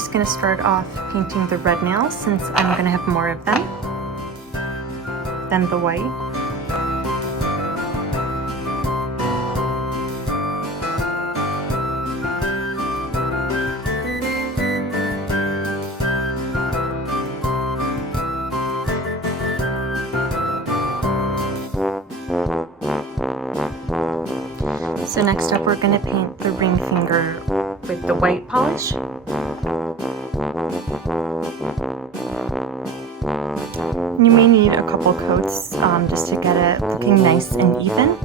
just going to start off painting the red nails since I'm going to have more of them than the white. So next up, we're going to paint the ring finger with the white polish. You may need a couple coats just to get it looking nice and even.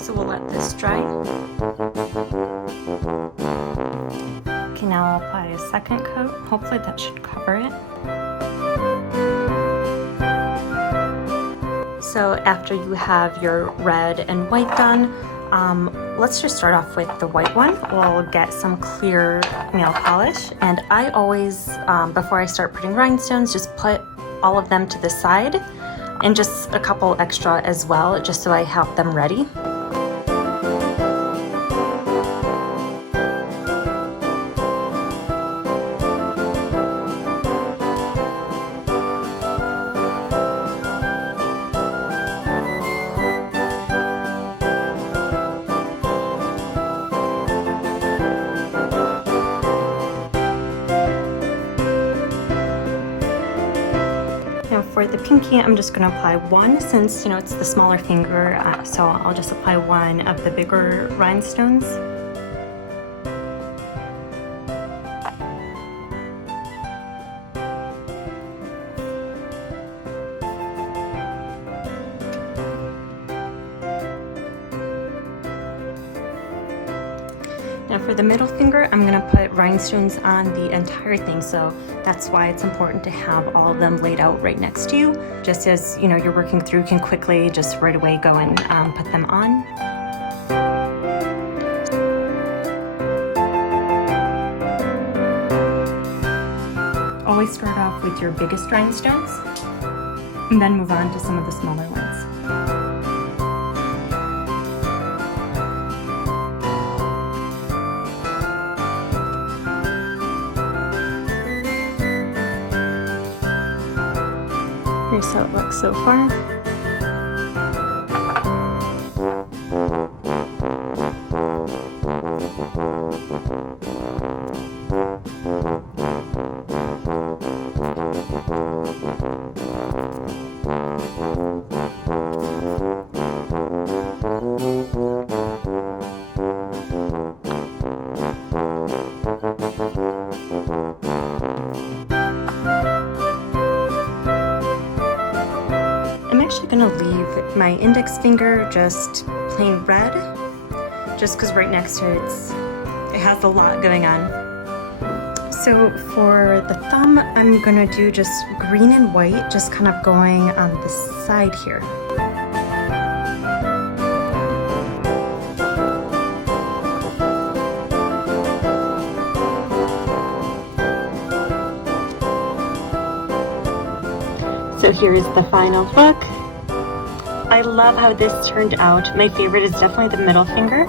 So we'll let this dry. Okay, now I'll apply a second coat. Hopefully that should cover it. So after you have your red and white done, let's just start off with the white one. We'll get some clear nail polish, and I always, before I start putting rhinestones, just put all of them to the side and just a couple extra as well, just so I have them ready. For the pinky, I'm just going to apply one since, you know, it's the smaller finger, so I'll just apply one of the bigger rhinestones. Now for the middle finger, I'm going to put rhinestones on the entire thing, so that's why it's important to have all of them laid out right next to you. Just as, you know, you're working through, you can quickly just right away go and put them on. Always start off with your biggest rhinestones and then move on to some of the smaller ones. Here's how it looks so far. I'm actually going to leave my index finger just plain red, just because right next to it has a lot going on. So for the thumb, I'm going to do just green and white, just kind of going on the side here. So here's the final look. I love how this turned out. My favorite is definitely the middle finger.